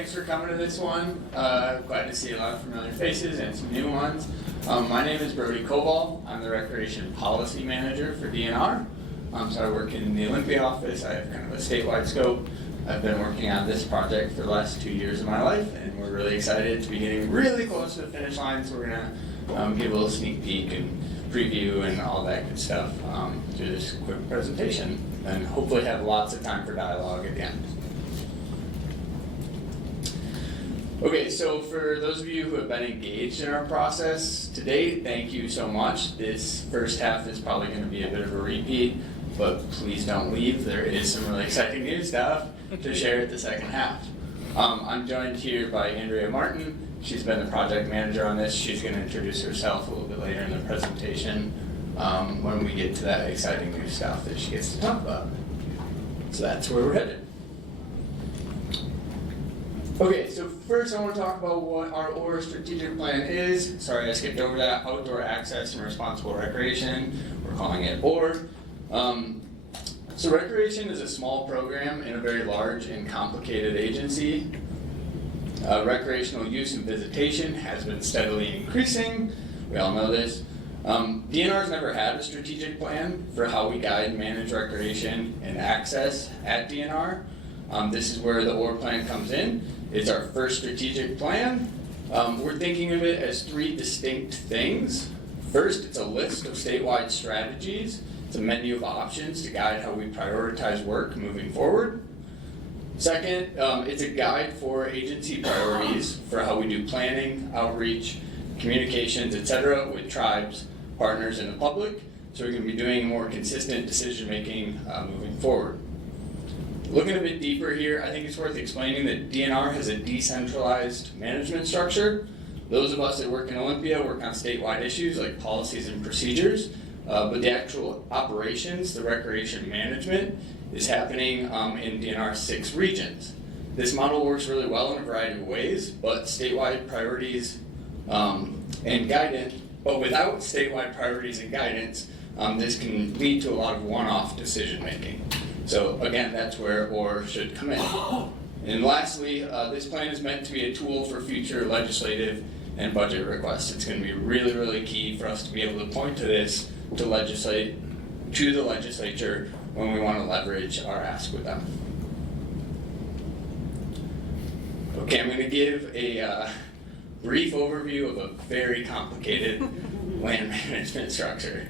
thanks for coming to this one. Glad to see a lot of familiar faces and some new ones. My name is Brody Koval. I'm the Recreation Policy Manager for DNR. So I work in the Olympia office. I have kind of a statewide scope. I've been working on this project for the last 2 years of my life, and we're really excited to be getting really close to the finish line. So we're gonna give a little sneak peek and preview and all that good stuff through this quick presentation, and hopefully have lots of time for dialogue at the end. Okay, so for those of you who have been engaged in our process to date, thank you so much. This first half is probably going to be a bit of a repeat, but please don't leave. There is some really exciting new stuff to share at the second half. I'm joined here by Andrea Martin. She's been the project manager on this. She's going to introduce herself a little bit later in the presentation when we get to that exciting new stuff that she gets to talk about. So that's where we're headed. Okay, so first I want to talk about what our OR strategic plan is. Sorry, I skipped over that. Outdoor Access and Responsible Recreation. We're calling it OR. So recreation is a small program in a very large and complicated agency. Recreational use and visitation has been steadily increasing. We all know this. DNR's never had a strategic plan for how we guide and manage recreation and access at DNR. This is where the OR plan comes in. It's our first strategic plan. We're thinking of it as three distinct things. First, it's a list of statewide strategies. It's a menu of options to guide how we prioritize work moving forward. Second, it's a guide for agency priorities for how we do planning, outreach, communications, etc. with tribes, partners, and the public, so we can be doing more consistent decision-making moving forward. Looking a bit deeper here, I think it's worth explaining that DNR has a decentralized management structure. Those of us that work in Olympia work on statewide issues like policies and procedures, but the actual operations, the recreation management, is happening in DNR's 6 regions. This model works really well in a variety of ways, but statewide priorities and guidance, but without statewide priorities and guidance, this can lead to a lot of one-off decision making. So again, that's where OR should come in. And lastly, this plan is meant to be a tool for future legislative and budget requests. It's going to be really, really key for us to be able to point to this to legislate to the legislature when we want to leverage our ask with them. Okay, I'm going to give a brief overview of a very complicated land management structure.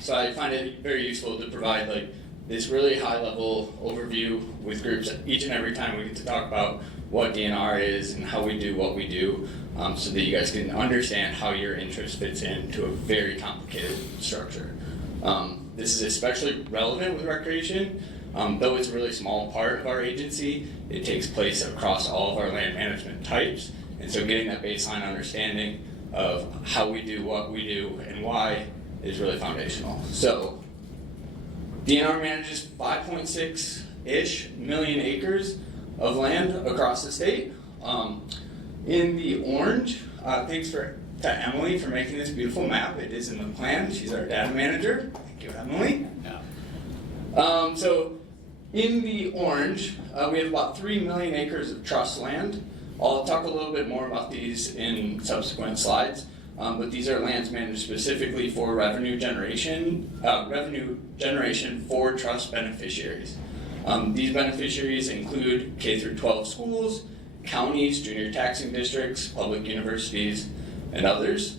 So I find it very useful to provide like this really high-level overview with groups each and every time we get to talk about what DNR is and how we do what we do, so that you guys can understand how your interest fits into a very complicated structure. This is especially relevant with recreation. Though it's a really small part of our agency, it takes place across all of our land management types, and so getting that baseline understanding of how we do what we do and why is really foundational. So, DNR manages 5.6-ish million acres of land across the state. In the orange, thanks to Emily for making this beautiful map. It is in the plan. She's our data manager. Thank you, Emily. Yeah. So, in the orange, we have about 3 million acres of trust land. I'll talk a little bit more about these in subsequent slides. But these are lands managed specifically for revenue generation for trust beneficiaries. These beneficiaries include K through 12 schools, counties, junior taxing districts, public universities, and others.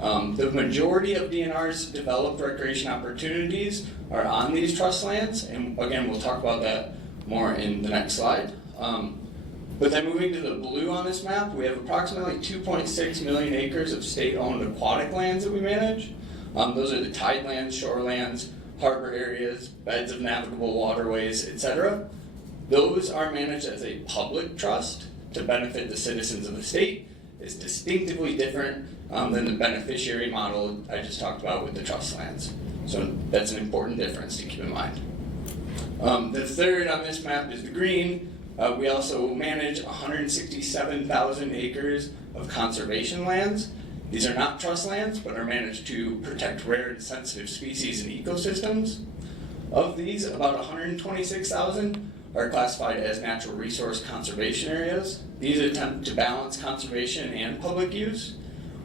The majority of DNR's developed recreation opportunities are on these trust lands, and again, we'll talk about that more in the next slide. But then moving to the blue on this map, we have approximately 2.6 million acres of state-owned aquatic lands that we manage. Those are the tidelands, shorelands, harbor areas, beds of navigable waterways, etc. Those are managed as a public trust to benefit the citizens of the state. It's distinctively different than the beneficiary model I just talked about with the trust lands. So that's an important difference to keep in mind. The third on this map is the green. We also manage 167,000 acres of conservation lands. These are not trust lands, but are managed to protect rare and sensitive species and ecosystems. Of these, about 126,000 are classified as natural resource conservation areas. These attempt to balance conservation and public use,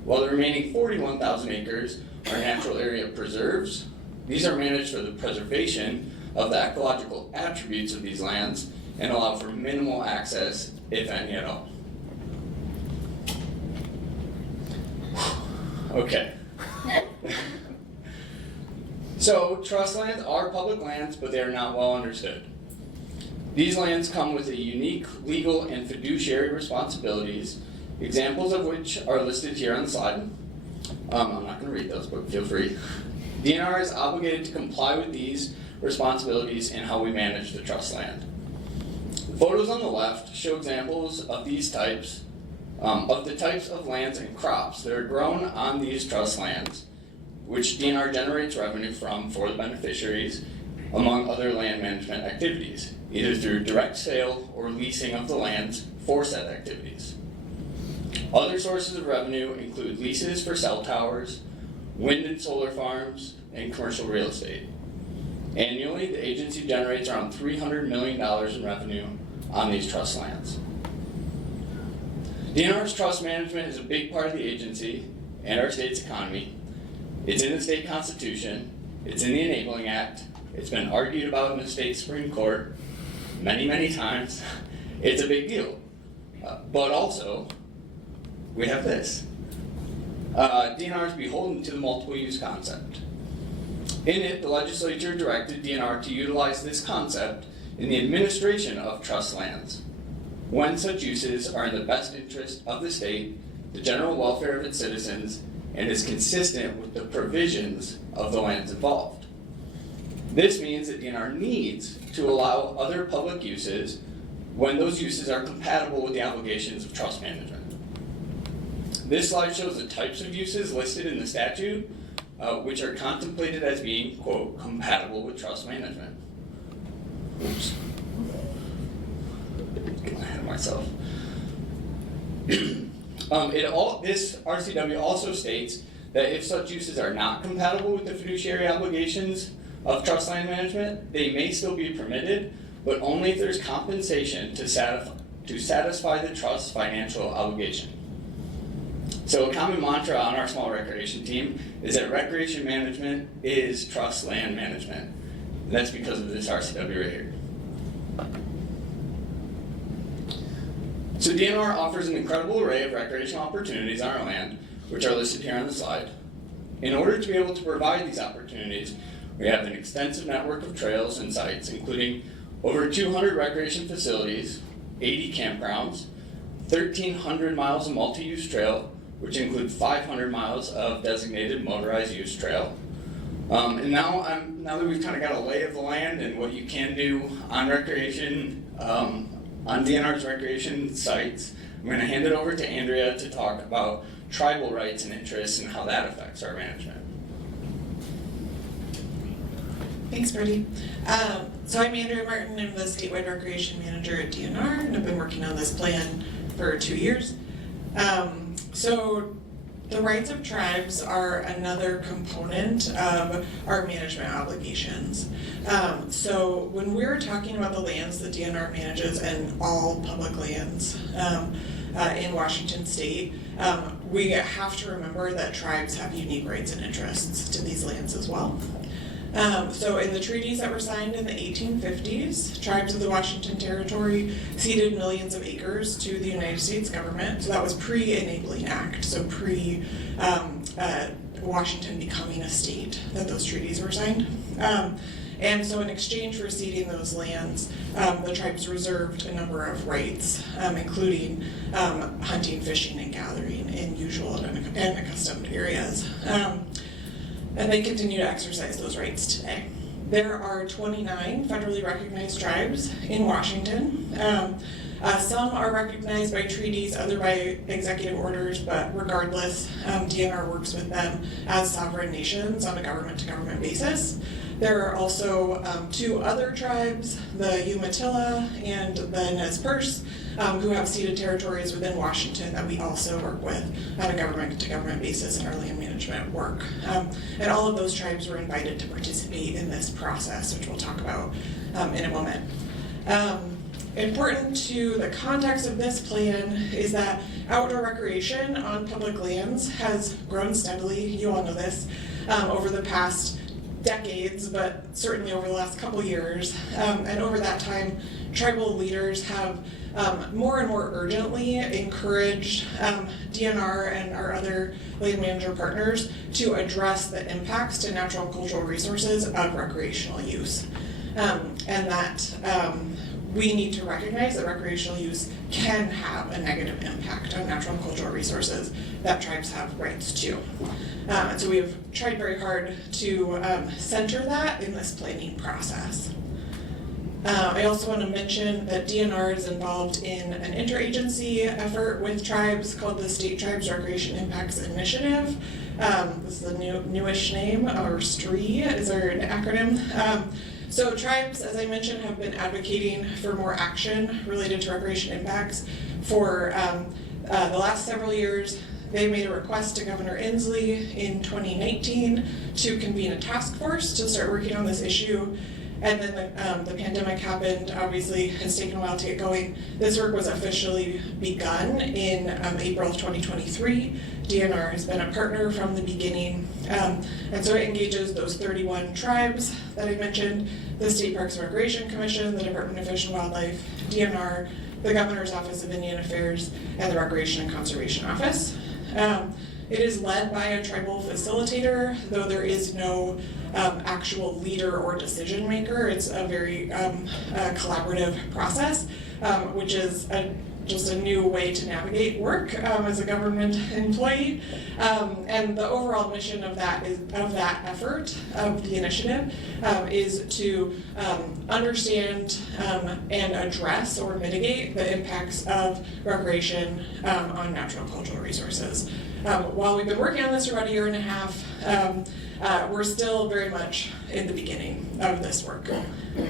while the remaining 41,000 acres are natural area preserves. These are managed for the preservation of the ecological attributes of these lands and allow for minimal access, if any at all. Okay. So, trust lands are public lands, but they are not well understood. These lands come with a unique legal and fiduciary responsibilities, examples of which are listed here on the slide. I'm not going to read those, but feel free. DNR is obligated to comply with these responsibilities in how we manage the trust land. The photos on the left show examples of these types, of the types of lands and crops that are grown on these trust lands, which DNR generates revenue from for the beneficiaries, among other land management activities, either through direct sale or leasing of the lands for said activities. Other sources of revenue include leases for cell towers, wind and solar farms, and commercial real estate. Annually, the agency generates around $300 million in revenue on these trust lands. DNR's trust management is a big part of the agency and our state's economy. It's in the state constitution, it's in the Enabling Act, it's been argued about in the state Supreme Court many, many times. It's a big deal. But also, we have this. DNR is beholden to the multiple use concept. In it, the legislature directed DNR to utilize this concept in the administration of trust lands, when such uses are in the best interest of the state, the general welfare of its citizens, and is consistent with the provisions of the lands involved. This means that DNR needs to allow other public uses when those uses are compatible with the obligations of trust management. This slide shows the types of uses listed in the statute, which are contemplated as being, quote, compatible with trust management. Oops. Getting ahead of myself. This RCW also states that if such uses are not compatible with the fiduciary obligations of trust land management, they may still be permitted, but only if there's compensation to satisfy the trust's financial obligation. So a common mantra on our small recreation team is that recreation management is trust land management. And that's because of this RCW right here. So DNR offers an incredible array of recreational opportunities on our land, which are listed here on the slide. In order to be able to provide these opportunities, we have an extensive network of trails and sites, including over 200 recreation facilities, 80 campgrounds, 1,300 miles of multi-use trail, which include 500 miles of designated motorized use trail. And now that we've kind of got a lay of the land and what you can do on recreation, on DNR's recreation sites, I'm going to hand it over to Andrea to talk about tribal rights and interests and how that affects our management. Thanks, Brady. So I'm Andrea Martin. I'm the statewide recreation manager at DNR, and I've been working on this plan for 2 years. So the rights of tribes are another component of our management obligations. So when we're talking about the lands that DNR manages and all public lands in Washington state, we have to remember that tribes have unique rights and interests to these lands as well. So in the treaties that were signed in the 1850s, tribes of the Washington Territory ceded millions of acres to the United States government. So that was pre-Enabling Act, so pre-Washington becoming a state that those treaties were signed. And so in exchange for ceding those lands, the tribes reserved a number of rights, including hunting, fishing, and gathering in usual and accustomed areas. And they continue to exercise those rights today. There are 29 federally recognized tribes in Washington. Some are recognized by treaties, other by executive orders, but regardless, DNR works with them as sovereign nations on a government-to-government basis. There are also 2 other tribes, the Umatilla and the Nez Perce, who have ceded territories within Washington that we also work with on a government-to-government basis in our land management work. And all of those tribes were invited to participate in this process, which we'll talk about in a moment. Important to the context of this plan is that outdoor recreation on public lands has grown steadily, you all know this, over the past decades, but certainly over the last couple years. And over that time, tribal leaders have more and more urgently encouraged DNR and our other land manager partners to address the impacts to natural and cultural resources of recreational use. And that we need to recognize that recreational use can have a negative impact on natural and cultural resources that tribes have rights to. And so we have tried very hard to center that in this planning process. I also want to mention that DNR is involved in an interagency effort with tribes called the State Tribes Recreation Impacts Initiative. This is a newish name, or STRI is our acronym. So tribes, as I mentioned, have been advocating for more action related to recreation impacts for the last several years. They made a request to Governor Inslee in 2019 to convene a task force to start working on this issue. And then the pandemic happened, obviously has taken a while to get going. This work was officially begun in April of 2023. DNR has been a partner from the beginning. And so it engages those 31 tribes that I mentioned, the State Parks and Recreation Commission, the Department of Fish and Wildlife, DNR, the Governor's Office of Indian Affairs, and the Recreation and Conservation Office. It is led by a tribal facilitator, though there is no actual leader or decision maker. It's a very collaborative process, which is just a new way to navigate work as a government employee. And the overall mission of that effort, of the initiative, is to understand and address or mitigate the impacts of recreation on natural and cultural resources. While we've been working on this for about a year and a half, we're still very much in the beginning of this work.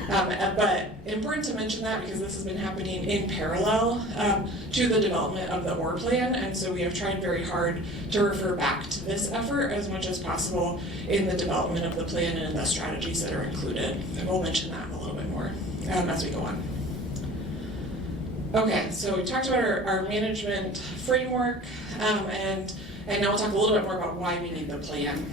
But important to mention that because this has been happening in parallel to the development of the OR plan, and so we have tried very hard to refer back to this effort as much as possible in the development of the plan and the strategies that are included. And we'll mention that a little bit more as we go on. Okay, so we talked about our management framework, and now we'll talk a little bit more about why we need the plan.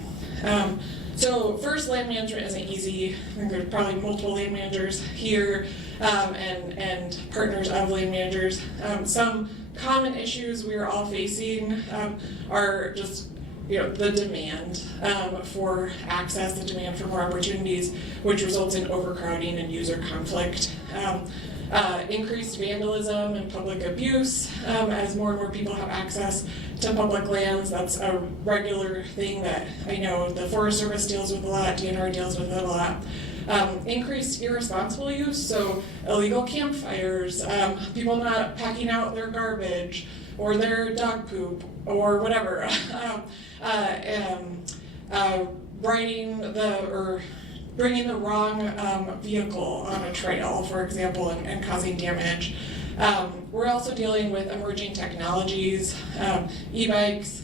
So first, land management isn't easy. I think there's probably multiple land managers here and partners of land managers. Some common issues we are all facing are just the demand for access, the demand for more opportunities, which results in overcrowding and user conflict. Increased vandalism and public abuse as more and more people have access to public lands. That's a regular thing that I know the Forest Service deals with a lot, DNR deals with it a lot. Increased irresponsible use, so illegal campfires, people not packing out their garbage or their dog poop or whatever. Bringing the wrong vehicle on a trail, for example, and causing damage. We're also dealing with emerging technologies, e-bikes,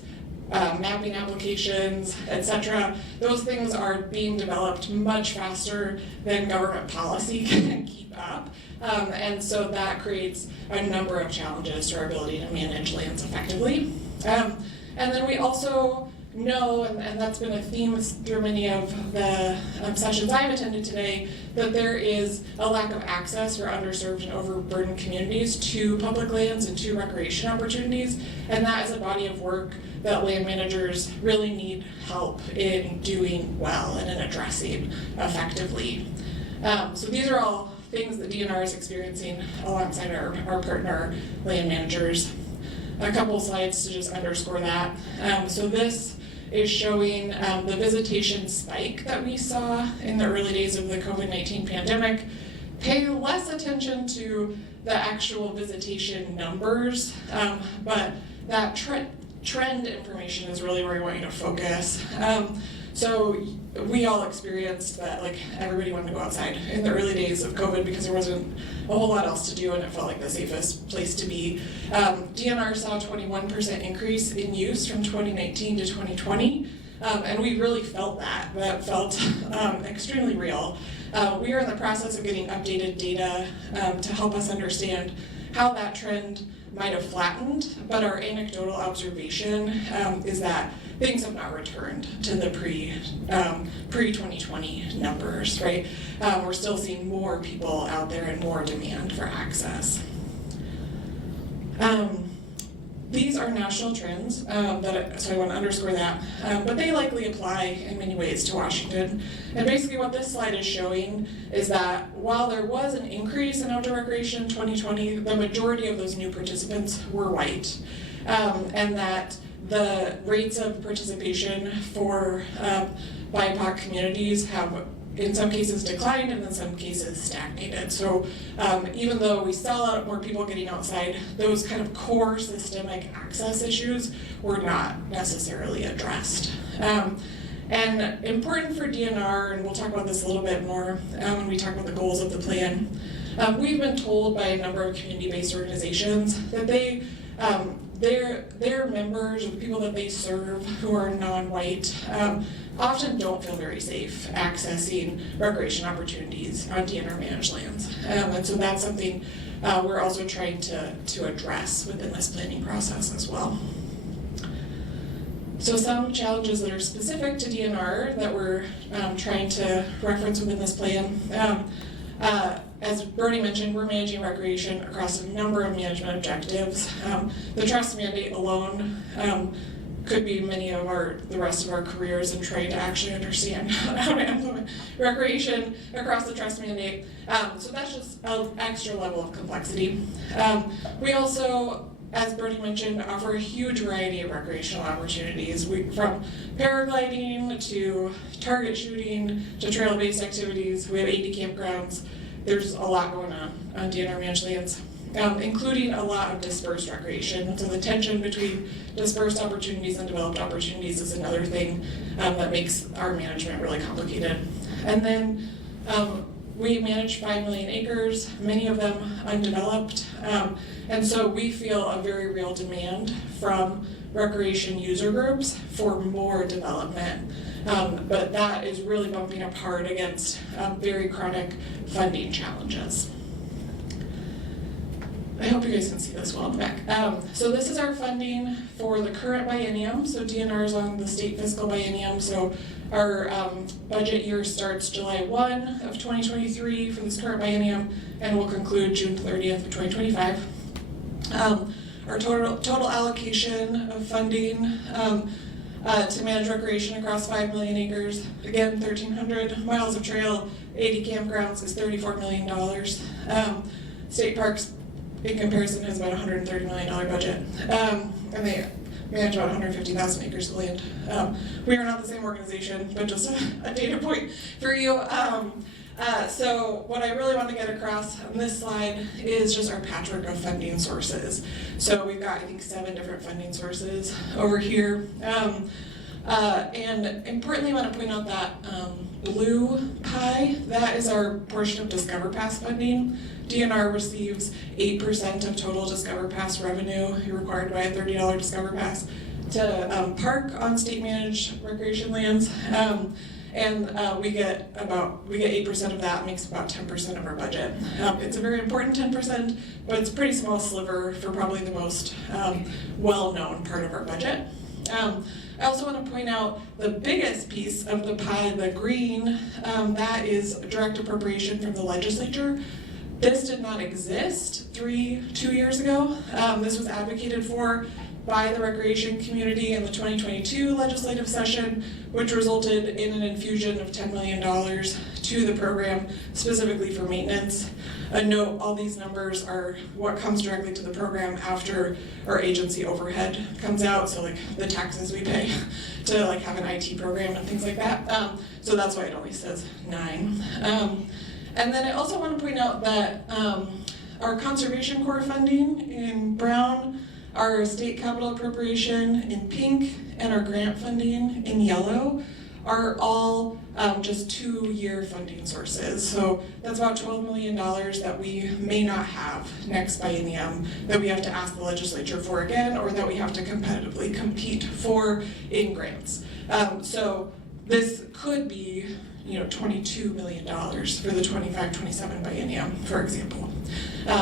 mapping applications, etc. Those things are being developed much faster than government policy can keep up. And so that creates a number of challenges to our ability to manage lands effectively. And then we also know, and that's been a theme through many of the sessions I've attended today, that there is a lack of access for underserved and overburdened communities to public lands and to recreation opportunities, and that is a body of work that land managers really need help in doing well and in addressing effectively. So these are all things that DNR is experiencing alongside our partner land managers. A couple slides to just underscore that. So this is showing the visitation spike that we saw in the early days of the COVID-19 pandemic. Pay less attention to the actual visitation numbers, but that trend information is really where I want you to focus. So we all experienced that, like, everybody wanted to go outside in the early days of COVID because there wasn't a whole lot else to do and it felt like the safest place to be. DNR saw a 21% increase in use from 2019 to 2020, and we really felt that. That felt extremely real. we are in the process of getting updated data to help us understand how that trend might have flattened, but our anecdotal observation is that things have not returned to the pre-2020 numbers, right? We're still seeing more people out there and more demand for access. These are national trends, so I want to underscore that, but they likely apply in many ways to Washington. And basically what this slide is showing is that while there was an increase in outdoor recreation in 2020, the majority of those new participants were white, and that the rates of participation for BIPOC communities have in some cases declined and in some cases stagnated. So even though we saw a lot more people getting outside, those kind of core systemic access issues were not necessarily addressed. And important for DNR, and we'll talk about this a little bit more when we talk about the goals of the plan, we've been told by a number of community-based organizations that their members, or the people that they serve who are non-white, often don't feel very safe accessing recreation opportunities on DNR managed lands. And so that's something we're also trying to address within this planning process as well. So some challenges that are specific to DNR that we're trying to reference within this plan. As Bernie mentioned, we're managing recreation across a number of management objectives. The trust mandate alone could be many of the rest of our careers in trying to actually understand how to implement recreation across the trust mandate. So that's just an extra level of complexity. We also, as Bernie mentioned, offer a huge variety of recreational opportunities, from paragliding to target shooting to trail-based activities. We have 80 campgrounds. There's a lot going on DNR managed lands, including a lot of dispersed recreation. So the tension between dispersed opportunities and developed opportunities is another thing that makes our management really complicated. And then we manage 5 million acres, many of them undeveloped, and so we feel a very real demand from recreation user groups for more development. But that is really bumping up hard against very chronic funding challenges. I hope you guys can see this well in the back. So this is our funding for the current biennium. So DNR is on the state fiscal biennium. So our budget year starts July 1 of 2023 for this current biennium and will conclude June 30th of 2025. Our total allocation of funding to manage recreation across 5 million acres, again 1,300 miles of trail, 80 campgrounds is $34 million. State parks, in comparison, has about a $130 million budget, and they manage about 150,000 acres of land. We are not the same organization, but just a data point for you. So what I really want to get across on this slide is just our patchwork of funding sources. So we've got, I think, 7 different funding sources over here. And importantly, I want to point out that blue pie, that is our portion of Discover Pass funding. DNR receives 8% of total Discover Pass revenue required by a $30 Discover Pass to park on state managed recreation lands. And we get 8% of that, makes about 10% of our budget. It's a very important 10%, but it's a pretty small sliver for probably the most well-known part of our budget. I also want to point out the biggest piece of the pie, the green, that is direct appropriation from the legislature. This did not exist 2 years ago. This was advocated for by the recreation community in the 2022 legislative session, which resulted in an infusion of $10 million to the program, specifically for maintenance. A note, all these numbers are what comes directly to the program after our agency overhead comes out, so like the taxes we pay to like have an IT program and things like that. So that's why it only says 9. And then I also want to point out that our Conservation Corps funding in brown, our state capital appropriation in pink, and our grant funding in yellow are all just 2-year funding sources. So that's about $12 million that we may not have next biennium, that we have to ask the legislature for again, or that we have to competitively compete for in grants. So this could be $22 million for the 25-27 biennium, for example.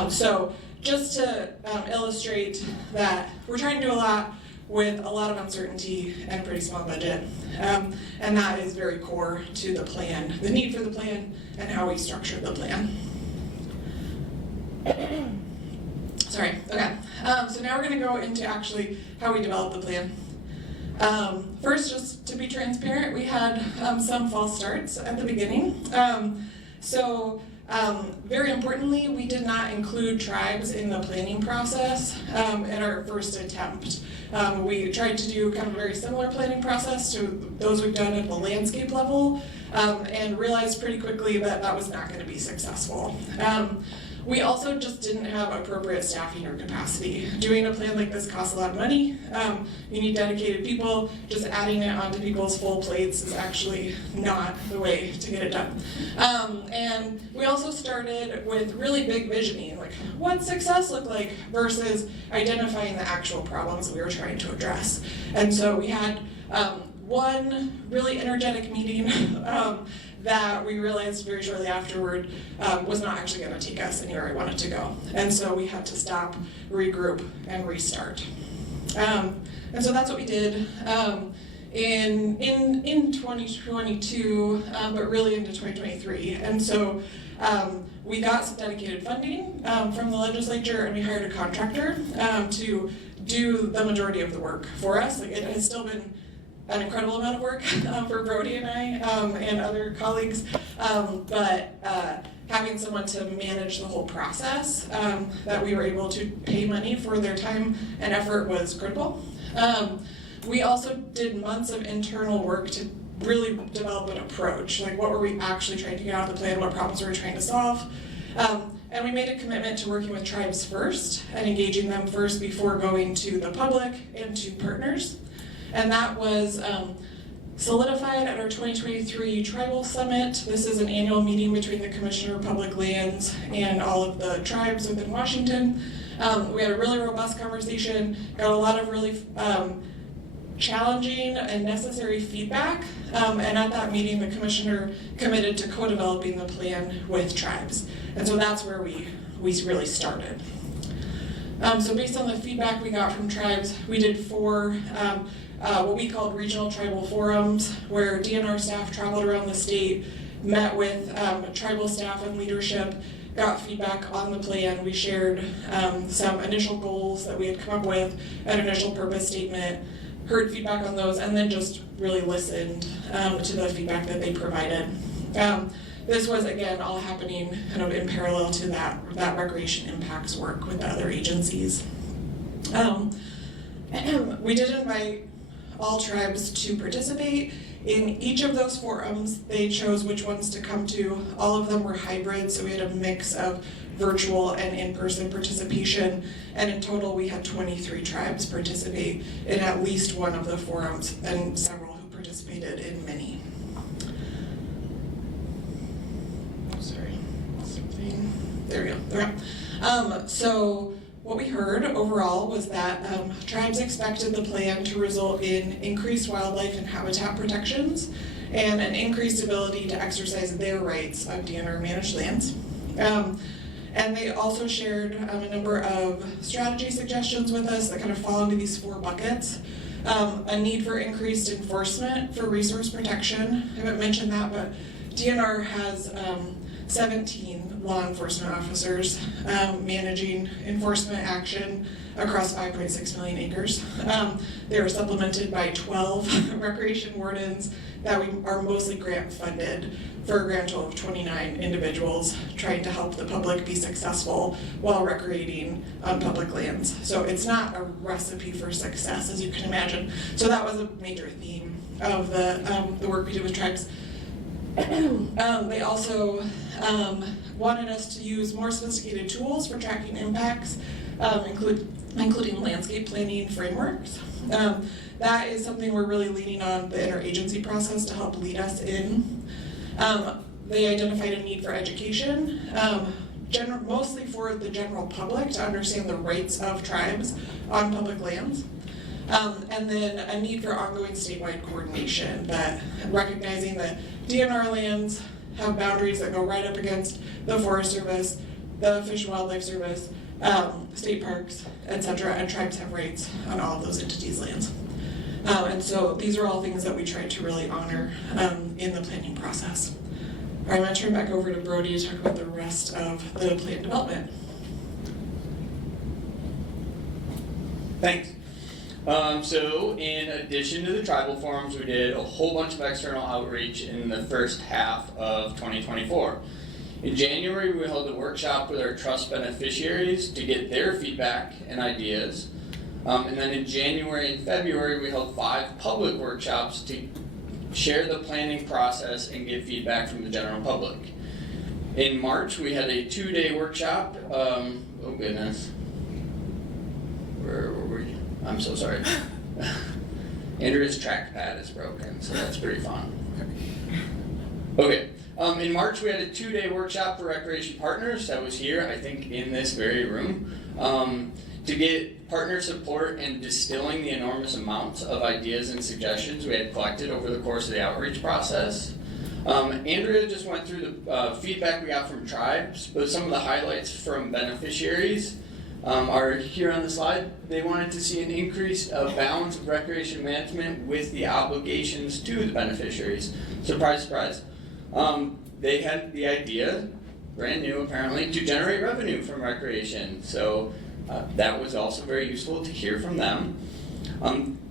So just to illustrate that we're trying to do a lot with a lot of uncertainty and a pretty small budget. And that is very core to the plan, the need for the plan, and how we structured the plan. Sorry, okay. So now we're gonna go into actually how we developed the plan. First, just to be transparent, we had some false starts at the beginning. Very importantly, we did not include tribes in the planning process at our first attempt. We tried to do kind of a very similar planning process to those we've done at the landscape level, and realized pretty quickly that that was not going to be successful. We also just didn't have appropriate staffing or capacity. Doing a plan like this costs a lot of money. You need dedicated people. Just adding it onto people's full plates is actually not the way to get it done. And we also started with really big visioning, like what success look like versus identifying the actual problems that we were trying to address. And so we had one really energetic meeting that we realized very shortly afterward was not actually going to take us anywhere we wanted to go. And so we had to stop, regroup, and restart. And so that's what we did in 2022, but really into 2023. And so we got some dedicated funding from the legislature, and we hired a contractor to do the majority of the work for us. Like, it has still been an incredible amount of work for Brody and I and other colleagues, but having someone to manage the whole process that we were able to pay money for their time and effort was critical. We also did months of internal work to really develop an approach, like what were we actually trying to get out of the plan, what problems were we trying to solve. And we made a commitment to working with tribes first and engaging them first before going to the public and to partners. And that was solidified at our 2023 Tribal Summit. This is an annual meeting between the Commissioner of Public Lands and all of the tribes within Washington. We had a really robust conversation, got a lot of really challenging and necessary feedback. And at that meeting, the Commissioner committed to co-developing the plan with tribes. And so that's where we really started. So based on the feedback we got from tribes, we did 4 what we called regional tribal forums, where DNR staff traveled around the state, met with tribal staff and leadership, got feedback on the plan. We shared some initial goals that we had come up with, an initial purpose statement, heard feedback on those, and then just really listened to the feedback that they provided. This was, again, all happening kind of in parallel to that recreation impacts work with the other agencies. We did invite all tribes to participate. In each of those forums, they chose which ones to come to. All of them were hybrid, so we had a mix of virtual and in-person participation. And in total, we had 23 tribes participate in at least one of the forums, and several who participated in many. There we go. Okay. So what we heard overall was that tribes expected the plan to result in increased wildlife and habitat protections and an increased ability to exercise their rights on DNR managed lands. And they also shared a number of strategy suggestions with us that kind of fall into these 4 buckets. A need for increased enforcement for resource protection. I haven't mentioned that, but DNR has 17 law enforcement officers managing enforcement action across 5.6 million acres. They are supplemented by 12 recreation wardens that we are mostly grant funded for a grand total of 29 individuals trying to help the public be successful while recreating on public lands. So it's not a recipe for success, as you can imagine. So that was a major theme of the work we did with tribes. They also wanted us to use more sophisticated tools for tracking impacts, including landscape planning frameworks. That is something we're really leaning on the interagency process to help lead us in. They identified a need for education, mostly for the general public to understand the rights of tribes on public lands. And then a need for ongoing statewide coordination, that recognizing that DNR lands have boundaries that go right up against the Forest Service, the Fish and Wildlife Service, state parks, etc., and tribes have rights on all of those entities' lands. And so these are all things that we try to really honor in the planning process. All right, I'm going to turn back over to Brody to talk about the rest of the plan development. Thanks. So in addition to the tribal forums, we did a whole bunch of external outreach in the first half of 2024. In January, we held a workshop with our trust beneficiaries to get their feedback and ideas. And then in January and February, we held 5 public workshops to share the planning process and get feedback from the general public. In March, we had a 2-day workshop. Oh goodness. Where were we? I'm so sorry. Andrea's trackpad is broken, so that's pretty fun. Okay. In March, we had a 2-day workshop for recreation partners that was here, I think, in this very room, to get partner support in distilling the enormous amounts of ideas and suggestions we had collected over the course of the outreach process. Andrea just went through the feedback we got from tribes, but some of the highlights from beneficiaries are here on the slide. They wanted to see an increased balance of recreation management with the obligations to the beneficiaries. Surprise, surprise. They had the idea, brand new apparently, to generate revenue from recreation. So that was also very useful to hear from them.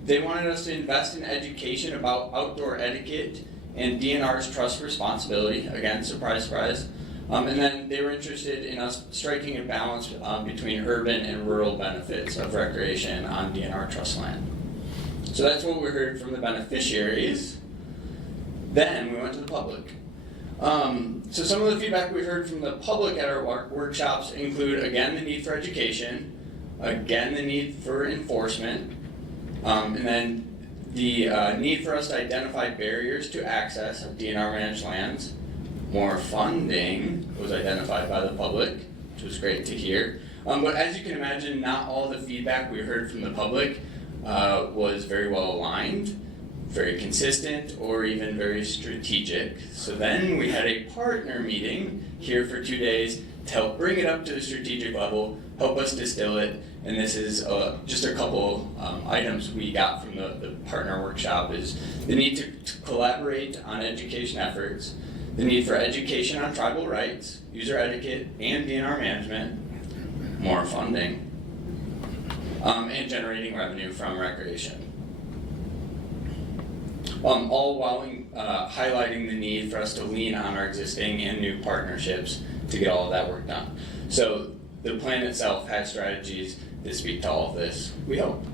They wanted us to invest in education about outdoor etiquette and DNR's trust responsibility. Again, surprise, surprise. And then they were interested in us striking a balance between urban and rural benefits of recreation on DNR trust land. So that's what we heard from the beneficiaries. Then we went to the public. So some of the feedback we heard from the public at our workshops include, again, the need for education, again, the need for enforcement, and then the need for us to identify barriers to access of DNR managed lands. More funding was identified by the public, which was great to hear. But as you can imagine, not all the feedback we heard from the public was very well aligned, very consistent, or even very strategic. So then we had a partner meeting here for 2 days to help bring it up to the strategic level, help us distill it, and this is just a couple items we got from the partner workshop is the need to collaborate on education efforts, the need for education on tribal rights, user etiquette, and DNR management, more funding, and generating revenue from recreation. All while highlighting the need for us to lean on our existing and new partnerships to get all of that work done. So the plan itself has strategies that speak to all of this, we hope.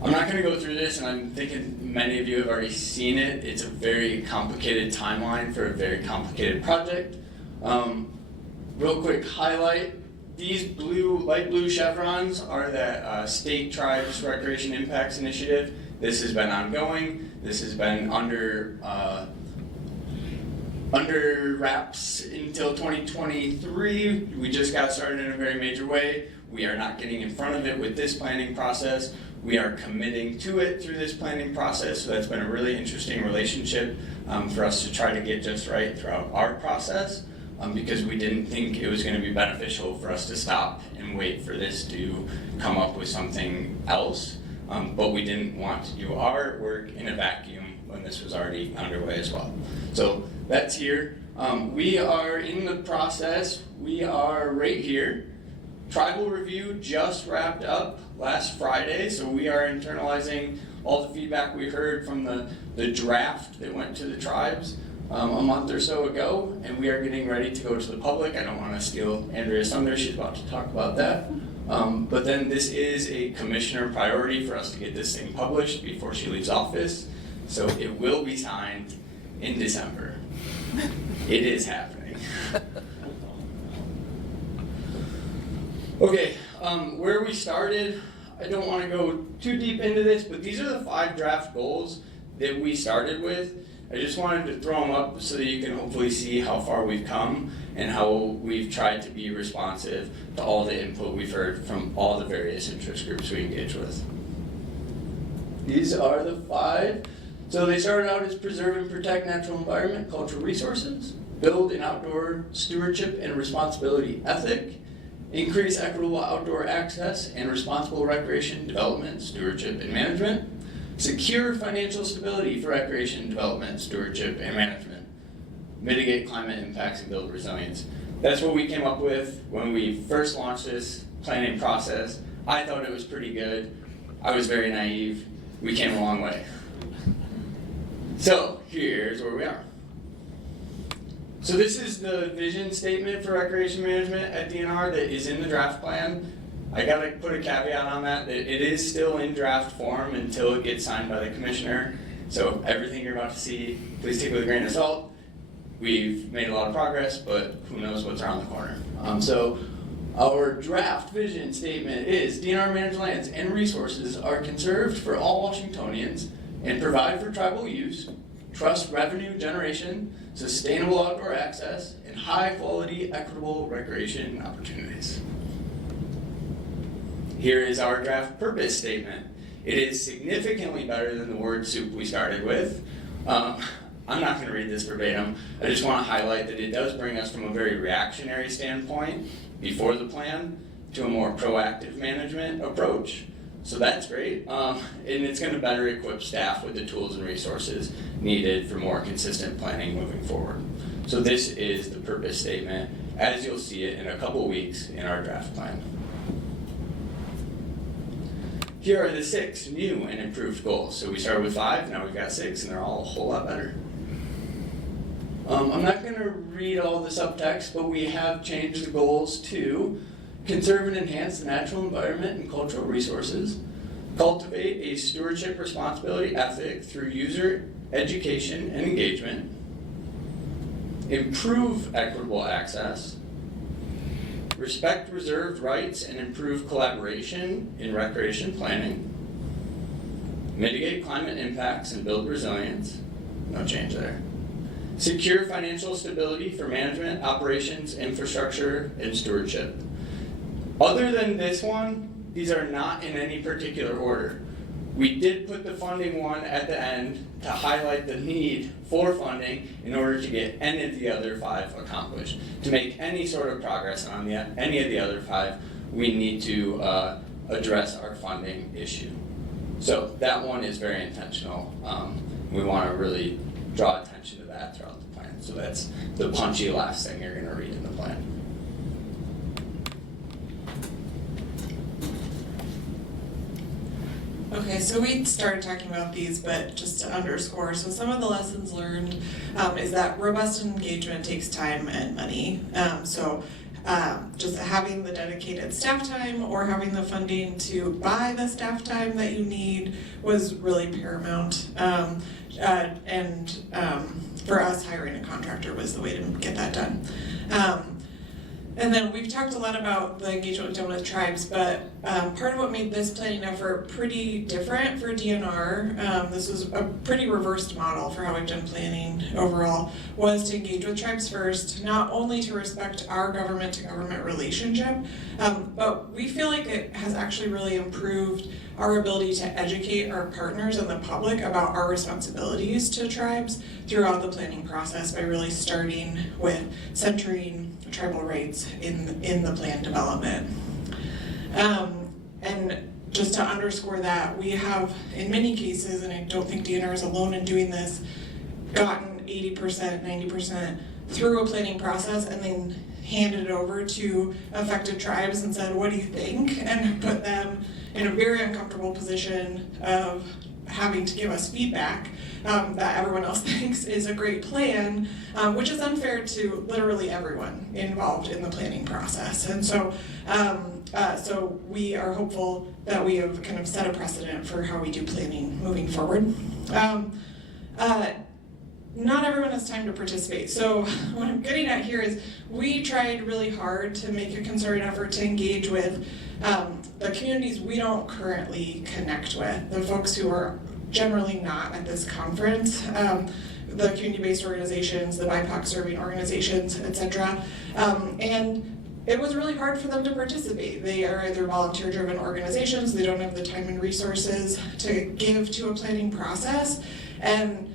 I'm not going to go through this, and I'm thinking many of you have already seen it. It's a very complicated timeline for a very complicated project. Real quick highlight, these light blue chevrons are the State Tribes Recreation Impacts Initiative. This has been ongoing. This has been under wraps until 2023. We just got started in a very major way. We are not getting in front of it with this planning process. We are committing to it through this planning process, so that's been a really interesting relationship for us to try to get just right throughout our process, because we didn't think it was going to be beneficial for us to stop and wait for this to come up with something else, but we didn't want to do our work in a vacuum when this was already underway as well. So that's here. We are in the process. We are right here. Tribal review just wrapped up last Friday, so we are internalizing all the feedback we heard from the draft that went to the tribes a month or so ago, and we are getting ready to go to the public. I don't want to steal Andrea's thunder, she's about to talk about that. But then this is a commissioner priority for us to get this thing published before she leaves office, so it will be signed in December. It is happening. Okay, where we started, I don't want to go too deep into this, but these are the 5 draft goals that we started with. I just wanted to throw them up so that you can hopefully see how far we've come and how we've tried to be responsive to all the input we've heard from all the various interest groups we engage with. These are the 5. So they started out as preserve and protect natural environment, cultural resources, build an outdoor stewardship and responsibility ethic, increase equitable outdoor access and responsible recreation development, stewardship and management, secure financial stability for recreation development, stewardship and management, mitigate climate impacts and build resilience. That's what we came up with when we first launched this planning process. I thought it was pretty good. I was very naive. We came a long way. So here's where we are. So this is the vision statement for recreation management at DNR that is in the draft plan. I gotta put a caveat on that it is still in draft form until it gets signed by the commissioner. So everything you're about to see, please take it with a grain of salt. We've made a lot of progress, but who knows what's around the corner. So our draft vision statement is DNR managed lands and resources are conserved for all Washingtonians and provide for tribal use, trust revenue generation, sustainable outdoor access, and high quality equitable recreation opportunities. Here is our draft purpose statement. It is significantly better than the word soup we started with. I'm not going to read this verbatim. I just want to highlight that it does bring us from a very reactionary standpoint before the plan to a more proactive management approach. So that's great. And it's going to better equip staff with the tools and resources needed for more consistent planning moving forward. So this is the purpose statement as you'll see it in a couple weeks in our draft plan. Here are the 6 new and improved goals. So we started with 5, now we've got 6, and they're all a whole lot better. I'm not going to read all the subtext, but we have changed the goals to conserve and enhance the natural environment and cultural resources, cultivate a stewardship responsibility ethic through user education and engagement, improve equitable access, respect reserved rights and improve collaboration in recreation planning, mitigate climate impacts and build resilience, no change there, secure financial stability for management, operations, infrastructure, and stewardship. Other than this one, these are not in any particular order. We did put the funding one at the end to highlight the need for funding in order to get any of the other 5 accomplished. To make any sort of progress on any of the other 5, we need to address our funding issue. So that one is very intentional. We want to really draw attention to that throughout the plan. So that's the punchy last thing you're going to read in the plan. Okay, so we started talking about these, but just to underscore, so some of the lessons learned is that robust engagement takes time and money. Just having the dedicated staff time or having the funding to buy the staff time that you need was really paramount. For us, hiring a contractor was the way to get that done. And then we've talked a lot about the engagement we've done with tribes, but part of what made this planning effort pretty different for DNR, this was a pretty reversed model for how we've done planning overall, was to engage with tribes first, not only to respect our government to government relationship, but we feel like it has actually really improved our ability to educate our partners and the public about our responsibilities to tribes throughout the planning process by really starting with centering tribal rights in the plan development. And just to underscore that, we have, in many cases, and I don't think DNR is alone in doing this, gotten 80%, 90% through a planning process and then handed it over to affected tribes and said, what do you think? And put them in a very uncomfortable position of having to give us feedback that everyone else thinks is a great plan, which is unfair to literally everyone involved in the planning process. And so, so we are hopeful that we have kind of set a precedent for how we do planning moving forward. Not everyone has time to participate. So what I'm getting at here is we tried really hard to make a concerted effort to engage with the communities we don't currently connect with, the folks who are generally not at this conference. the community-based organizations, the BIPOC serving organizations, etc. And it was really hard for them to participate. They are either volunteer-driven organizations, they don't have the time and resources to give to a planning process, and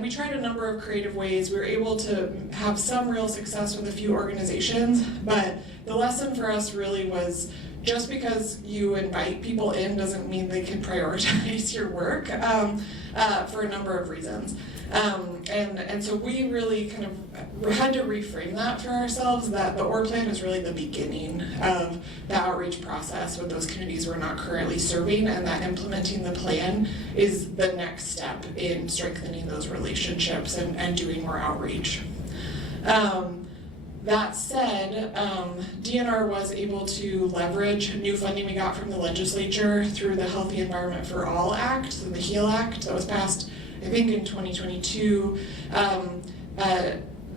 we tried a number of creative ways. We were able to have some real success with a few organizations, but the lesson for us really was just because you invite people in doesn't mean they can prioritize your work for a number of reasons. And so we really kind of had to reframe that for ourselves, that the OR plan is really the beginning of the outreach process with those communities we're not currently serving, and that implementing the plan is the next step in strengthening those relationships and doing more outreach. That said, DNR was able to leverage new funding we got from the legislature through the Healthy Environment for All Act, so the HEAL Act that was passed, I think, in 2022.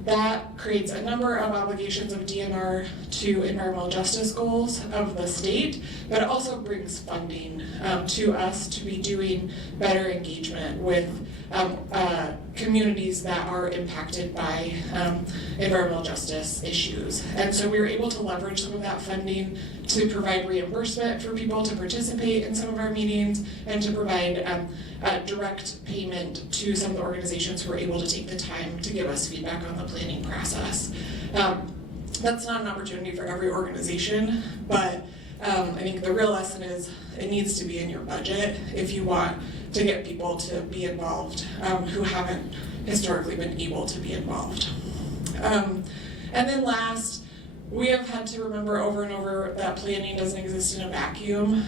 That creates a number of obligations of DNR to environmental justice goals of the state, but it also brings funding to us to be doing better engagement with communities that are impacted by environmental justice issues. And so we were able to leverage some of that funding to provide reimbursement for people to participate in some of our meetings, and to provide direct payment to some of the organizations who were able to take the time to give us feedback on the planning process. That's not an opportunity for every organization, but I think the real lesson is it needs to be in your budget if you want to get people to be involved who haven't historically been able to be involved. And then last, we have had to remember over and over that planning doesn't exist in a vacuum.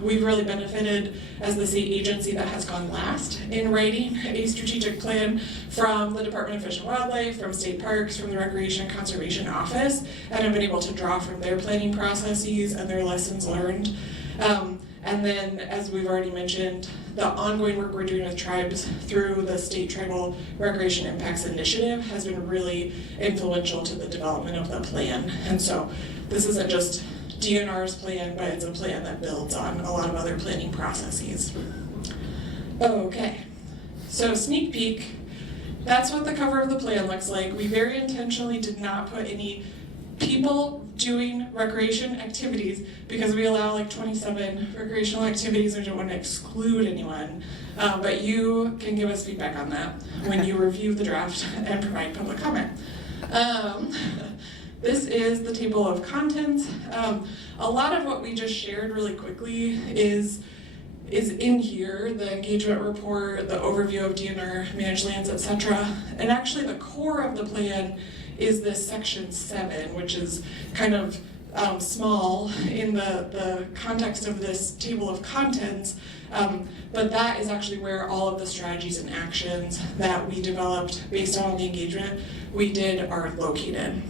We've really benefited as the state agency that has gone last in writing a strategic plan from the Department of Fish and Wildlife, from state parks, from the Recreation and Conservation Office, and have been able to draw from their planning processes and their lessons learned. And then, as we've already mentioned, the ongoing work we're doing with tribes through the State Tribal Recreation Impacts Initiative has been really influential to the development of the plan. And so this isn't just DNR's plan, but it's a plan that builds on a lot of other planning processes. Okay, so sneak peek, that's what the cover of the plan looks like. We very intentionally did not put any people doing recreation activities because we allow like 27 recreational activities and don't want to exclude anyone. But you can give us feedback on that when you review the draft and provide public comment. This is the table of contents. A lot of what we just shared really quickly is in here, the engagement report, the overview of DNR managed lands, etc. And actually the core of the plan is this section 7, which is kind of small in the context of this table of contents, but that is actually where all of the strategies and actions that we developed based on the engagement we did are located.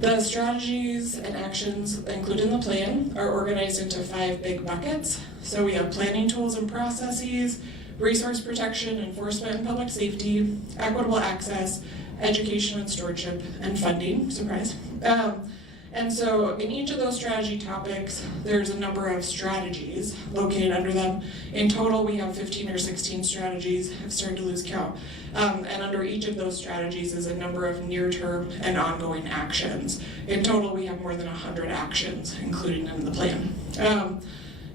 The strategies and actions included in the plan are organized into 5 big buckets. So we have planning tools and processes, resource protection, enforcement and public safety, equitable access, education and stewardship, and funding, surprise. And so in each of those strategy topics, there's a number of strategies located under them. In total, we have 15 or 16 strategies. I've started to lose count. And under each of those strategies is a number of near-term and ongoing actions. In total, we have more than 100 actions included in the plan.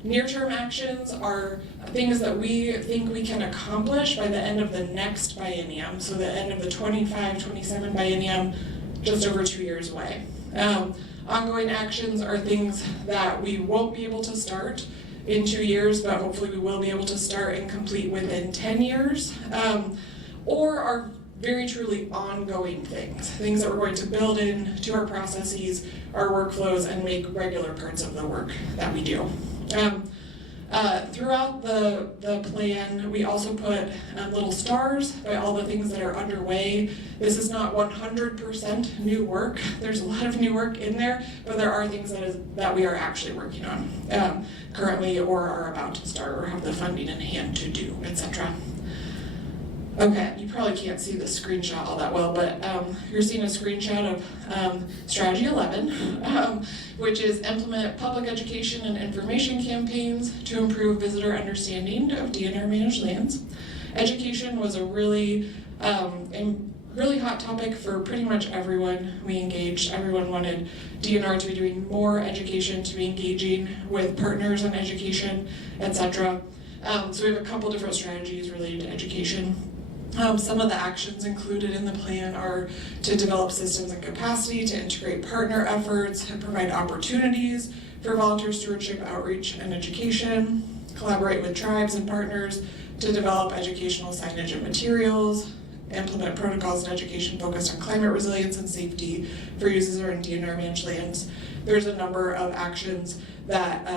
Near-term actions are things that we think we can accomplish by the end of the next biennium, so the end of the 25-27 biennium, just over 2 years away. Ongoing actions are things that we won't be able to start in 2 years, but hopefully we will be able to start and complete within 10 years, or are very truly ongoing things that we're going to build into our processes, our workflows, and make regular parts of the work that we do. Throughout the plan, we also put little stars by all the things that are underway. This is not 100% new work. There's a lot of new work in there, but there are things that we are actually working on currently, or are about to start, or have the funding in hand to do, etc. Okay, you probably can't see the screenshot all that well, but you're seeing a screenshot of Strategy 11, which is implement public education and information campaigns to improve visitor understanding of DNR managed lands. education was a really hot topic for pretty much everyone we engaged. Everyone wanted DNR to be doing more education, to be engaging with partners in education, etc. So we have a couple different strategies related to education. Some of the actions included in the plan are to develop systems and capacity, to integrate partner efforts, and provide opportunities for volunteer stewardship, outreach, and education, collaborate with tribes and partners to develop educational signage and materials, implement protocols and education focused on climate resilience and safety for users in DNR managed lands. There's a number of actions that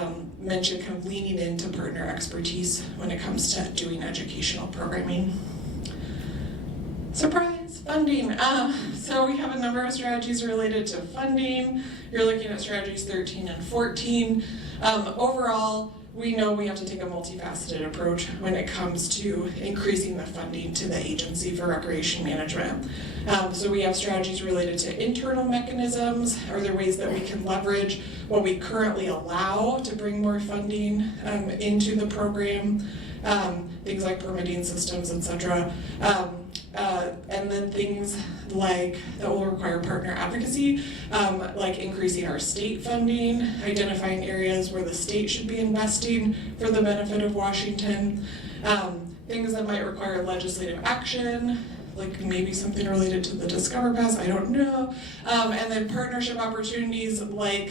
mention kind of leaning into partner expertise when it comes to doing educational programming. Surprise, funding. So we have a number of strategies related to funding. You're looking at strategies 13 and 14. Overall, we know we have to take a multifaceted approach when it comes to increasing the funding to the agency for recreation management. So we have strategies related to internal mechanisms. Are there ways that we can leverage what we currently allow to bring more funding into the program? Things like permitting systems, etc. And then things like that will require partner advocacy, like increasing our state funding, identifying areas where the state should be investing for the benefit of Washington, things that might require legislative action, like maybe something related to the Discover Pass, I don't know, and then partnership opportunities like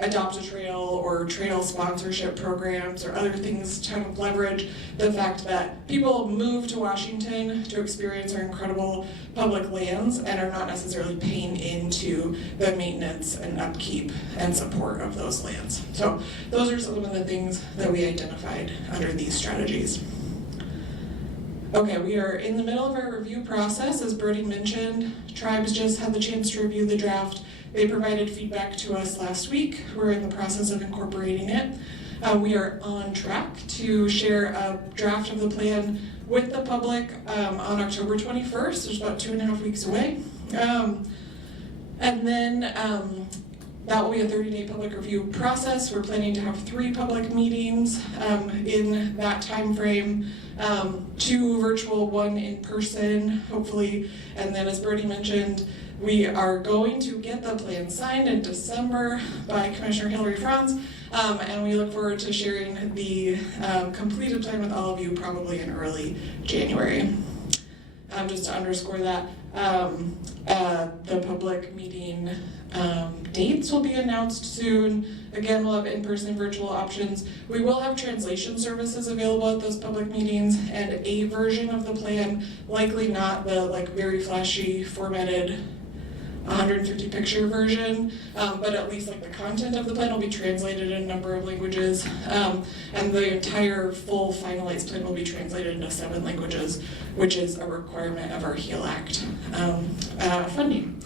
Adopt a Trail or trail sponsorship programs or other things to kind of leverage the fact that people move to Washington to experience our incredible public lands and are not necessarily paying into the maintenance and upkeep and support of those lands. So those are some of the things that we identified under these strategies. Okay, we are in the middle of our review process. As Brody mentioned, tribes just had the chance to review the draft. They provided feedback to us last week. We're in the process of incorporating it. We are on track to share a draft of the plan with the public on October 21st, which is about 2.5 weeks away. And then that will be a 30-day public review process. We're planning to have 3 public meetings in that time frame, 2 virtual, 1 in person, hopefully. And then, as Brody mentioned, we are going to get the plan signed in December by Commissioner Hillary Franz, and we look forward to sharing the completed plan with all of you probably in early January. Just to underscore that, the public meeting dates will be announced soon. Again, we'll have in-person virtual options. We will have translation services available at those public meetings and a version of the plan, likely not the very flashy formatted 150 picture version, but at least the content of the plan will be translated in a number of languages, and the entire full finalized plan will be translated into 7 languages, which is a requirement of our HEAL Act funding.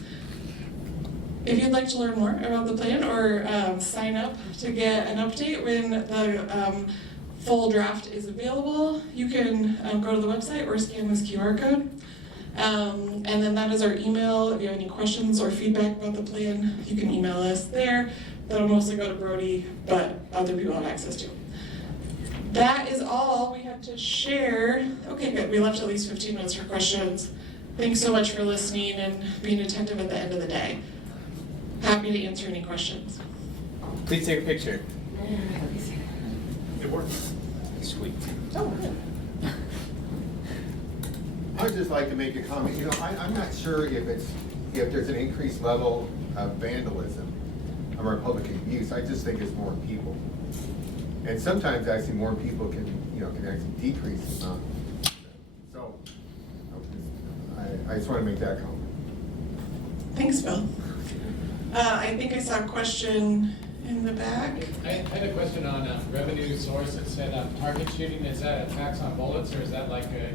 If you'd like to learn more about the plan or sign up to get an update when the full draft is available, you can go to the website or scan this QR code. And then that is our email. If you have any questions or feedback about the plan, you can email us there. That'll mostly go to Brody, but other people have access to. That is all we had to share. Okay, good. We left at least 15 minutes for questions. Thanks so much for listening and being attentive at the end of the day. Happy to answer any questions. Please take a picture. It works. Sweet. Oh, good. I would just like to make a comment. I'm not sure if there's an increased level of vandalism or public abuse. I just think it's more people, and sometimes actually more people can actually decrease the amount. So I just want to make that comment. Thanks, Bill. I think I saw a question in the back. I had a question on revenue source. It said target shooting. Is that a tax on bullets, or is that like you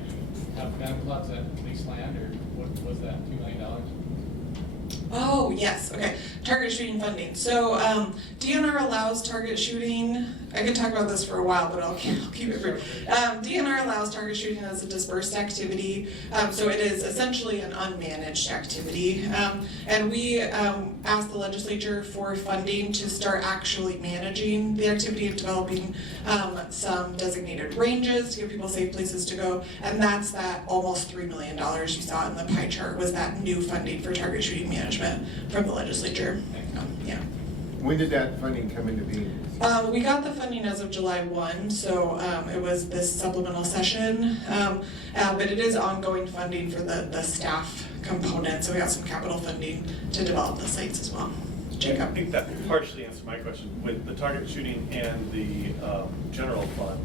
have gun clubs that lease land, or what was that, $2 million? Oh, Oh, yes, okay. Target shooting funding. So DNR allows target shooting. I could talk about this for a while, but I'll keep it brief. DNR allows target shooting as a dispersed activity. So it is essentially an unmanaged activity. And we asked the legislature for funding to start actually managing the activity and developing some designated ranges to give people safe places to go. And that's that almost $3 million you saw in the pie chart was that new funding for target shooting management from the legislature. Yeah. When did that funding come into being? We got the funding as of July 1, so it was this supplemental session. But it is ongoing funding for the staff component, so we got some capital funding to develop the sites as well. I Jacob? think that partially answers my question. With the target shooting and the general fund,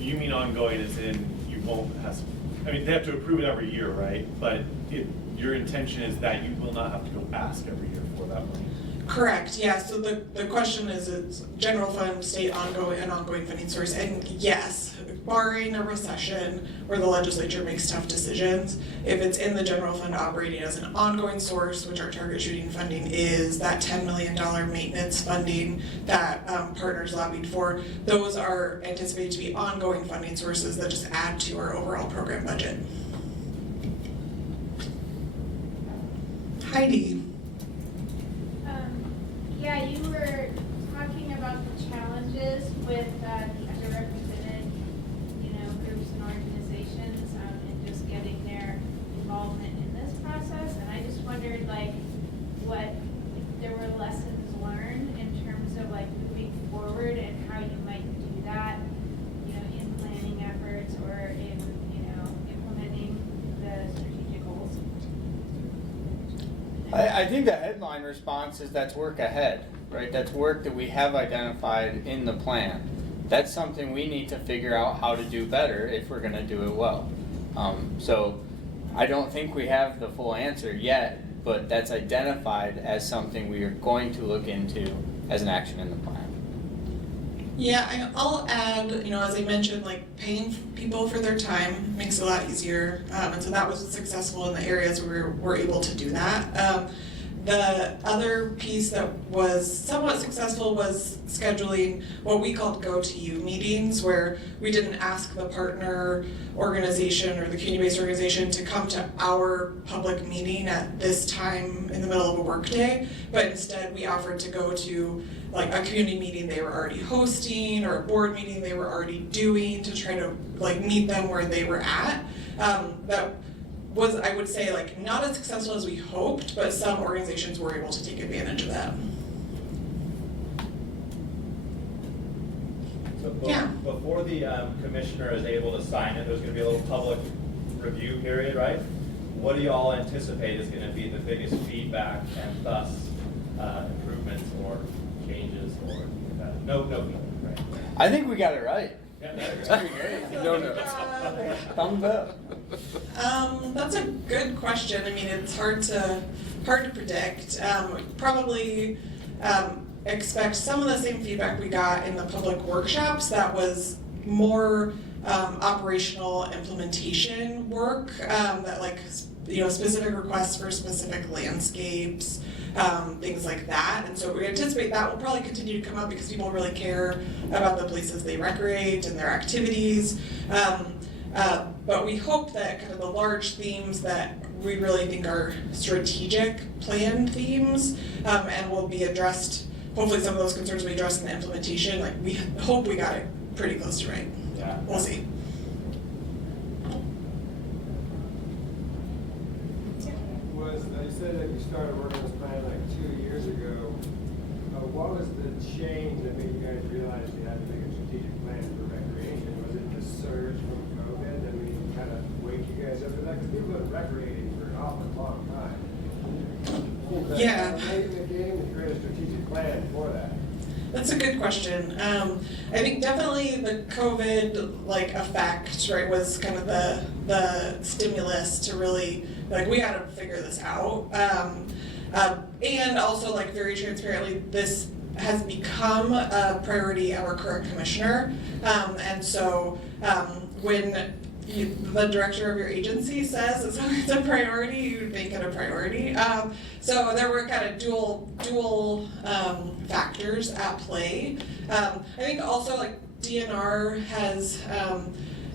you mean ongoing as in you won't have, I mean, they have to approve it every year, right? But your intention is that you will not have to go ask every year for that money? Correct, yeah, so the question is, it's general fund, state ongoing funding source, and yes, barring a recession where the legislature makes tough decisions, if it's in the general fund operating as an ongoing source, which our target shooting funding is, that $10 million maintenance funding that partners lobbied for, those are anticipated to be ongoing funding sources that just add to our overall program budget. Heidi? Yeah, you were talking about the challenges with the underrepresented, groups and organizations, and just getting their involvement in this process. And I just wondered, what if there were lessons learned in terms of moving forward and how you might do that, in planning efforts or in, implementing the strategic goals. I think the headline response is that's work ahead, right? That's work that we have identified in the plan. That's something we need to figure out how to do better if we're gonna do it well. So I don't think we have the full answer yet, but that's identified as something we are going to look into as an action in the plan. Yeah, I'll add, as I mentioned, paying people for their time makes it a lot easier. And so that was successful in the areas where we're able to do that. The other piece that was somewhat successful was scheduling what we called go-to-you meetings, where we didn't ask the partner organization or the community-based organization to come to our public meeting at this time in the middle of a workday, but instead we offered to go to a community meeting they were already hosting or a board meeting they were already doing to try to meet them where they were at. That was, I would say, not as successful as we hoped, but some organizations were able to take advantage of that. So Yeah. before the commissioner is able to sign it, there's gonna be a little public review period, right? What do you all anticipate is gonna be the biggest feedback and thus improvements or changes or no, right? I think we got it right. Yeah, It's pretty great. No notes. Thumbs up. That's a good question. I mean, it's hard to predict. Probably expect some of the same feedback we got in the public workshops. That was more operational implementation work. That specific requests for specific landscapes, things like that. And so we anticipate that will probably continue to come up because people really care about the places they recreate and their activities. But we hope that kind of the large themes that we really think are strategic planned themes and will be addressed, hopefully some of those concerns will be addressed in the implementation. We hope we got it pretty close to right. Yeah. We'll see. You said that you started working on this plan 2 years ago. What was the change that made you guys realize you had to make a strategic plan for recreation? Was it the surge from COVID that kind of wake you guys up to that? Because people have been recreating for an awful long time. Yeah. Making the game and create a strategic plan for that. That's a good question. I think definitely the COVID effect, right, was kind of the stimulus to really we got to figure this out. And also very transparently, this has become a priority of our current commissioner. And so when the director of your agency says it's a priority, you make it a priority. So there were kind of dual factors at play. I think also like DNR has,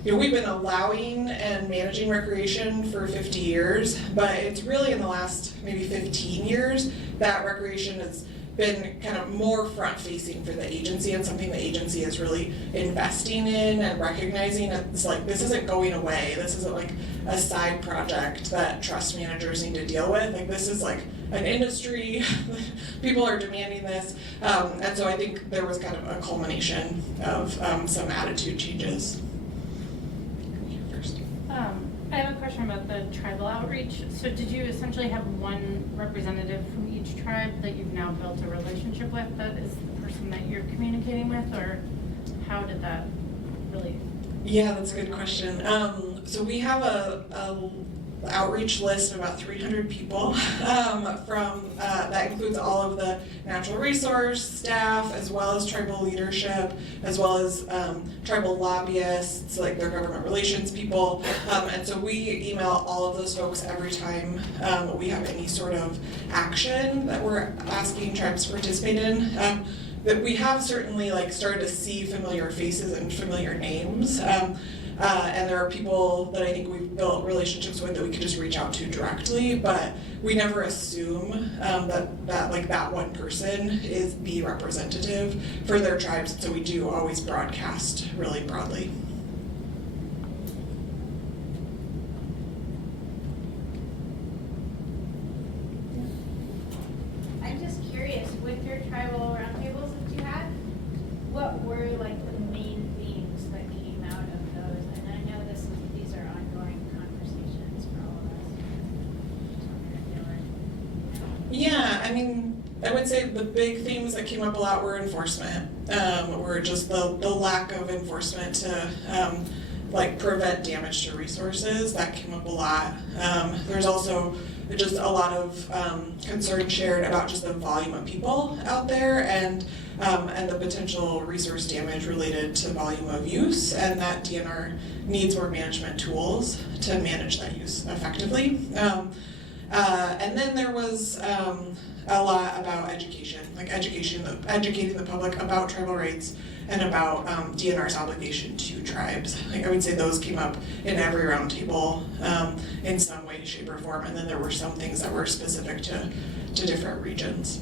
we've been allowing and managing recreation for 50 years, but it's really in the last maybe 15 years that recreation has been kind of more front-facing for the agency, and something the agency is really investing in and recognizing that it's like, this isn't going away. This isn't like a side project that trust managers need to deal with. Like, this is like an industry, people are demanding this, and so I think there was kind of a culmination of some attitude changes. I have a question about the tribal outreach. So did you essentially have one representative from each tribe that you've now built a relationship with that is the person that you're communicating with, or how did that really? Yeah, that's a good question. So we have a outreach list of about 300 people from that includes all of the natural resource staff, as well as tribal leadership, as well as tribal lobbyists, like their government relations people. And so we email all of those folks every time we have any sort of action that we're asking tribes to participate in. That we have certainly like started to see familiar faces and familiar names. And there are people that I think we've built relationships with that we could just reach out to directly, but we never assume that like that one person is the representative for their tribes, so we do always broadcast really broadly. I'm just curious, with your tribal roundtables that you had, what were like the main themes that came out of those? And I know these are ongoing conversations for all of us. Yeah, I mean, I would say the big themes that came up a lot were enforcement, were just the lack of enforcement to like prevent damage to resources. That came up a lot. There's also just a lot of concern shared about just the volume of people out there and the potential resource damage related to volume of use, and that DNR needs more management tools to manage that use effectively. And then there was a lot about education, like educating the public about tribal rights and about DNR's obligation to tribes. Like I would say those came up in every roundtable in some way, shape, or form, and then there were some things that were specific to different regions.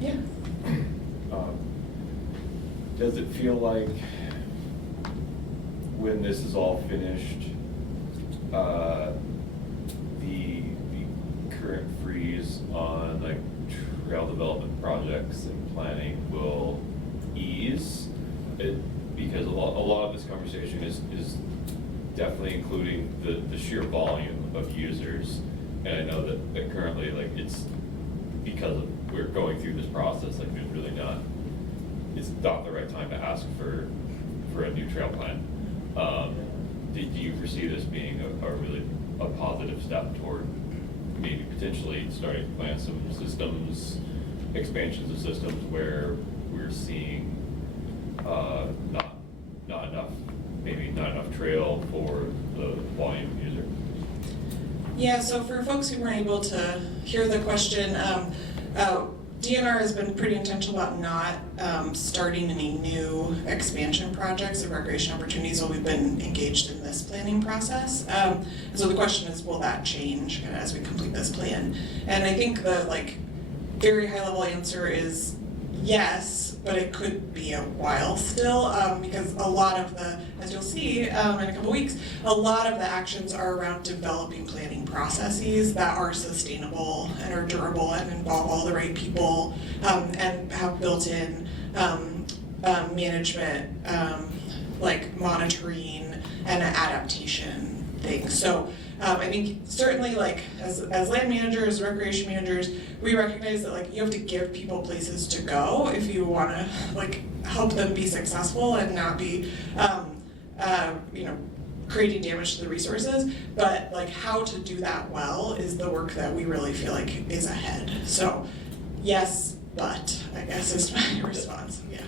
Yeah. Does it feel like when this is all finished, the current freeze on like trail development projects and planning will ease? Because a lot of this conversation is definitely including the sheer volume of users, and I know that currently like it's because we're going through this process, like it's really not. It's not the right time to ask for a new trail plan. Do you foresee this being a really positive step toward maybe potentially starting to plan some systems, expansions of systems where we're seeing not enough trail for the volume user? Yeah, so for folks who weren't able to hear the question, DNR has been pretty intentional about not starting any new expansion projects of recreation opportunities while we've been engaged in this planning process. So the question is, will that change as we complete this plan? And I think the very high level answer is yes, but it could be a while still, because a lot of the, as you'll see in a couple weeks, a lot of the actions are around developing planning processes that are sustainable and are durable and involve all the right people and have built-in management, like monitoring and adaptation things. So I think certainly as land managers, recreation managers, we recognize that you have to give people places to go if you want to help them be successful and not be creating damage to the resources, but like how to do that well is the work that we really feel like is ahead. So yes, but I guess is my response, yeah.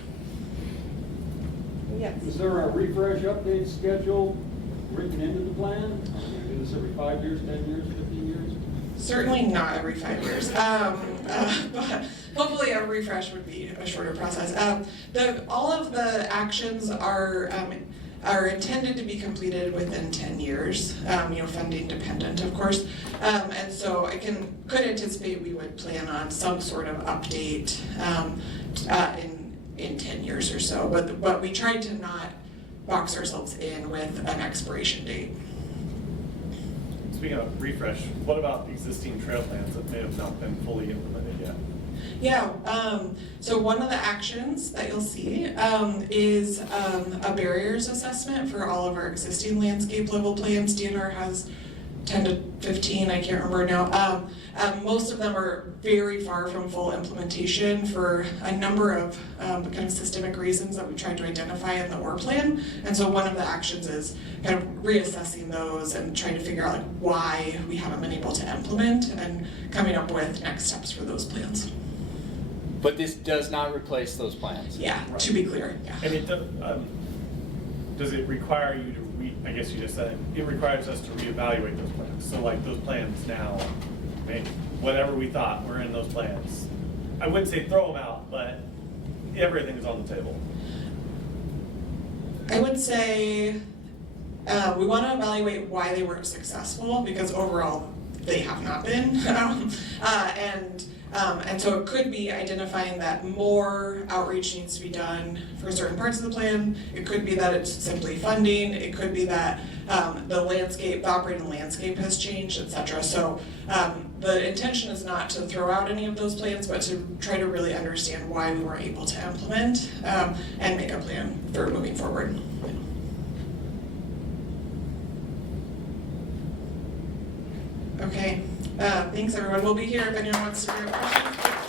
Yes. Is there a refresh update schedule written into the plan? Are we gonna do this every 5 years, 10 years, 15 years? Certainly not every 5 years, but hopefully a refresh would be a shorter process. All of the actions are intended to be completed within 10 years, funding dependent, of course. And so I could anticipate we would plan on some sort of update in 10 years or so, but we tried to not box ourselves in with an expiration date. Speaking of refresh, what about existing trail plans that may have not been fully implemented yet? Yeah, so one of the actions that you'll see is a barriers assessment for all of our existing landscape level plans. DNR has 10 to 15, I can't remember now. Most of them are very far from full implementation for a number of kind of systemic reasons that we tried to identify in the OR plan. And so one of the actions is kind of reassessing those and trying to figure out like why we haven't been able to implement and coming up with next steps for those plans. But this does not replace those plans. Yeah, Right. to be clear, yeah. And it does it require you to I guess you just said it requires us to reevaluate those plans. So like those plans now, whatever we thought were in those plans, I wouldn't say throw them out, but everything is on the table. I would say we want to evaluate why they weren't successful, because overall they have not been. And so it could be identifying that more outreach needs to be done for certain parts of the plan. It could be that it's simply funding. It could be that the operating landscape has changed, etc. So the intention is not to throw out any of those plans, but to try to really understand why we weren't able to implement and make a plan for moving forward. Okay, thanks everyone. We'll be here if anyone wants to bring up questions.